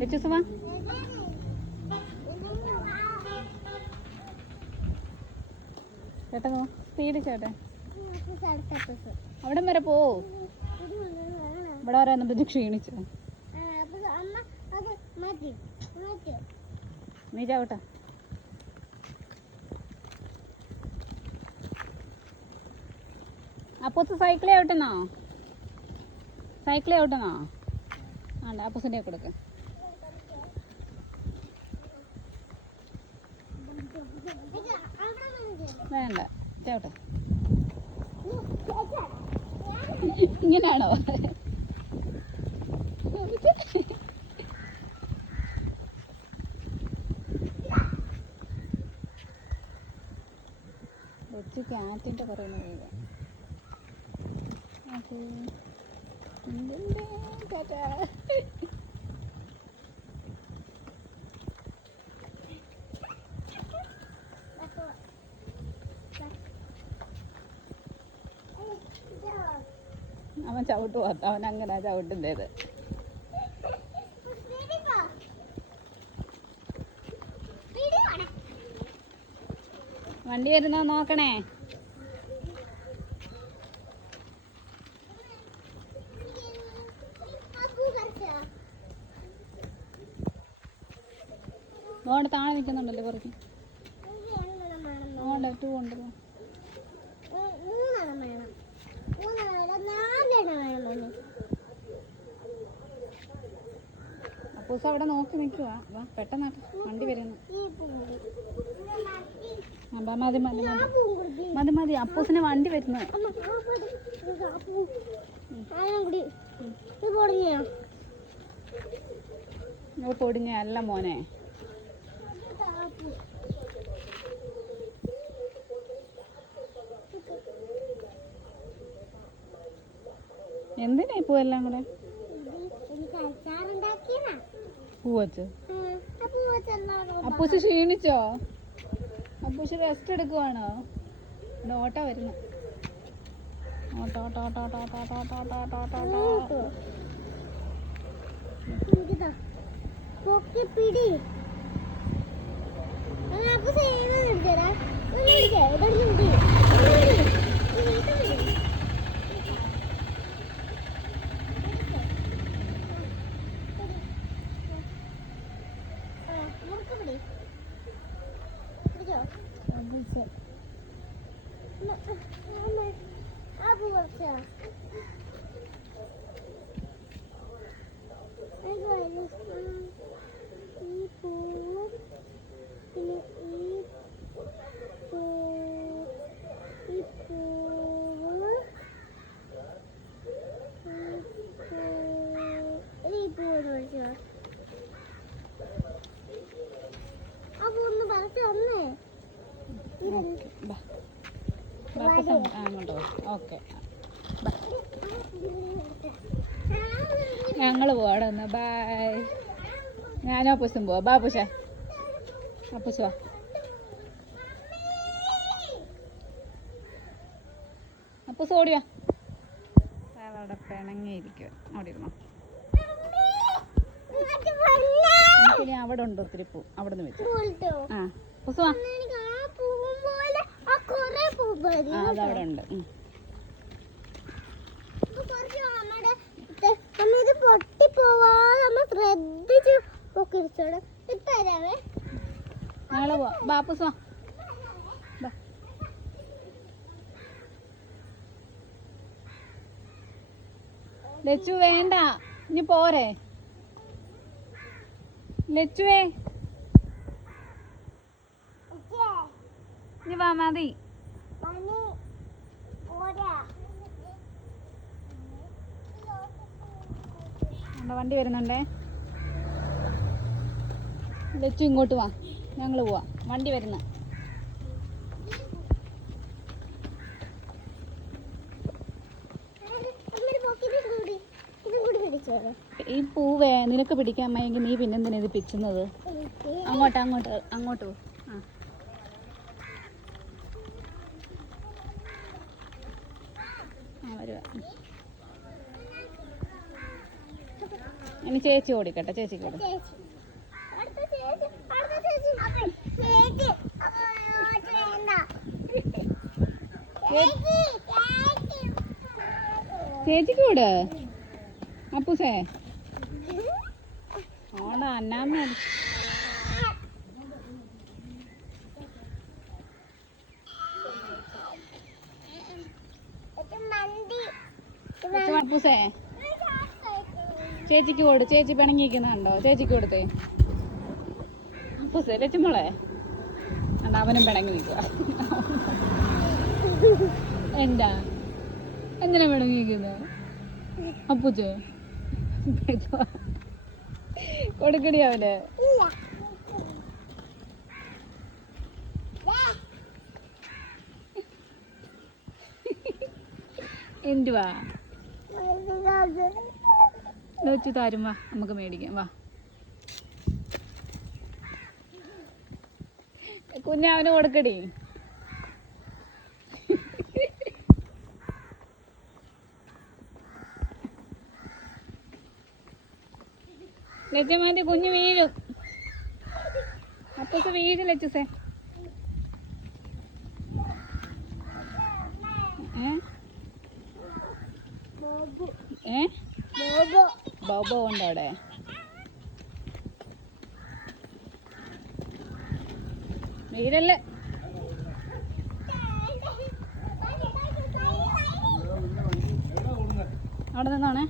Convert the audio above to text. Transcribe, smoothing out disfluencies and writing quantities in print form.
ലച്ചുസുമ ചേട്ടാ സ്പീഡ് ചേട്ടാ അവിടെ വരെ പോ. ഇവിടെ വരെ എന്നിട്ട് ക്ഷീണിച്ചു. നീ ചാവട്ടെ. അപ്പൂസ് സൈക്കിളേ ഔട്ടെന്നോ? സൈക്കിളേ ഔട്ടെന്നോ? ആണ്ട അപ്പൂസിൻ്റെ കൊടുക്ക. വേണ്ട ചാവട്ടെ. ഇങ്ങനെയാണോ? കൊച്ചു ക്യാറ്റിൻ്റെ പറയുന്ന പോലെ. അവൻ ചവിട്ട് പോത്ത, അവൻ അങ്ങനെ ചവിട്ടുന്നത്. വണ്ടി വരുന്നോ നോക്കണേ. അതുകൊണ്ട് താഴെ നിൽക്കുന്നുണ്ടല്ലോ കുറച്ച്. അതുകൊണ്ട് 2 കൊണ്ടുപോ. അപ്പൂസ് അവിടെ നോക്കി നിൽക്കുക. വാ പെട്ടെന്ന് വണ്ടി വരുന്നു. മതി മതി മതി മതി മതി. അപ്പൂസിന് വണ്ടി വരുന്നു. പൊടിഞ്ഞ അല്ല മോനെ. എന്തിനാ ഇപ്പോ എല്ലാം കൂടെ പൂവച്ച്? അപ്പൂസ് ക്ഷീണിച്ചോ? അപ്പൂസ് റെസ്റ്റ് എടുക്കുവാണോ? ഓട്ട വരുന്നു. Auto auto auto auto auto auto auto auto auto. അങ്ങോട്ടോ ഓക്കെ. ഞങ്ങൾ പോവാടെ ഒന്ന്. ബൈ. ഞാനും അപ്പൂസും പോവാ. ബാ അപ്പൂശ. അപ്പൂസ് വാ. അപ്പൂസ് ഓടിയാ. അവിടെ പിണങ്ങിയിരിക്കുക. അവിടെ ഇരുന്നോ. ഇനി അവിടെ ഉണ്ട് ഒത്തിരി പൂ. അവിടെ നിന്ന് വെച്ചു. ആ അപ്പൂസ് വാ. അതവിടെ ഉണ്ട്. ഞങ്ങള് പോവാ. ബാപ്പൂസ് വാ. ലച്ചു വേണ്ട, ഇനി പോരെ. ലച്ചുവേ ഇനി വാ. മതി. വണ്ടി വരുന്നുണ്ടേ. ലച്ചു ഇങ്ങോട്ട് വാ. ഞങ്ങൾ പോവാ. വണ്ടി വരുന്ന. ഈ പൂവേ നിനക്ക് പിടിക്കാൻ അമ്മയെങ്കിൽ നീ പിന്നെന്തിനാ ഇത് പിച്ചുന്നത്? അങ്ങോട്ട് അങ്ങോട്ട് അങ്ങോട്ട് പോ. ആ വരുക. ഇനി ചേച്ചി ഓടിക്കട്ടെ, ചേച്ചിക്ക് കൊടു. ചേച്ചിക്ക് കൂട് അപ്പൂസേ. ഓടാ അന്നാമ്മ. അപ്പൂസേ ചേച്ചിക്ക് കൊടു. ചേച്ചി പിണങ്ങിക്കുന്നുണ്ടോ? ചേച്ചിക്ക് കൊടുത്തേ. അപ്പൂസേ ലച്ചുമോളെ അണ്ട അവനും പിണങ്ങി നിൽക്കുക. എന്താ എന്തിനാ പിണങ്ങിക്കുന്നു അപ്പൂച്ചേ? കൊടുക്കടി അവന്. എന്തുവാ വെച്ചു താരും. വാ നമുക്ക് മേടിക്കാം. വാ കുഞ്ഞ് അവന് കൊടുക്കടി. ലച്ചമാൻ്റെ കുഞ്ഞ് വീഴും. അപ്പൂസ് വീഴും ലച്ചൂസേ. ബോബോ ഉണ്ട് അവിടെ. വീരല്ലേ അവിടെ നിന്നാണേ.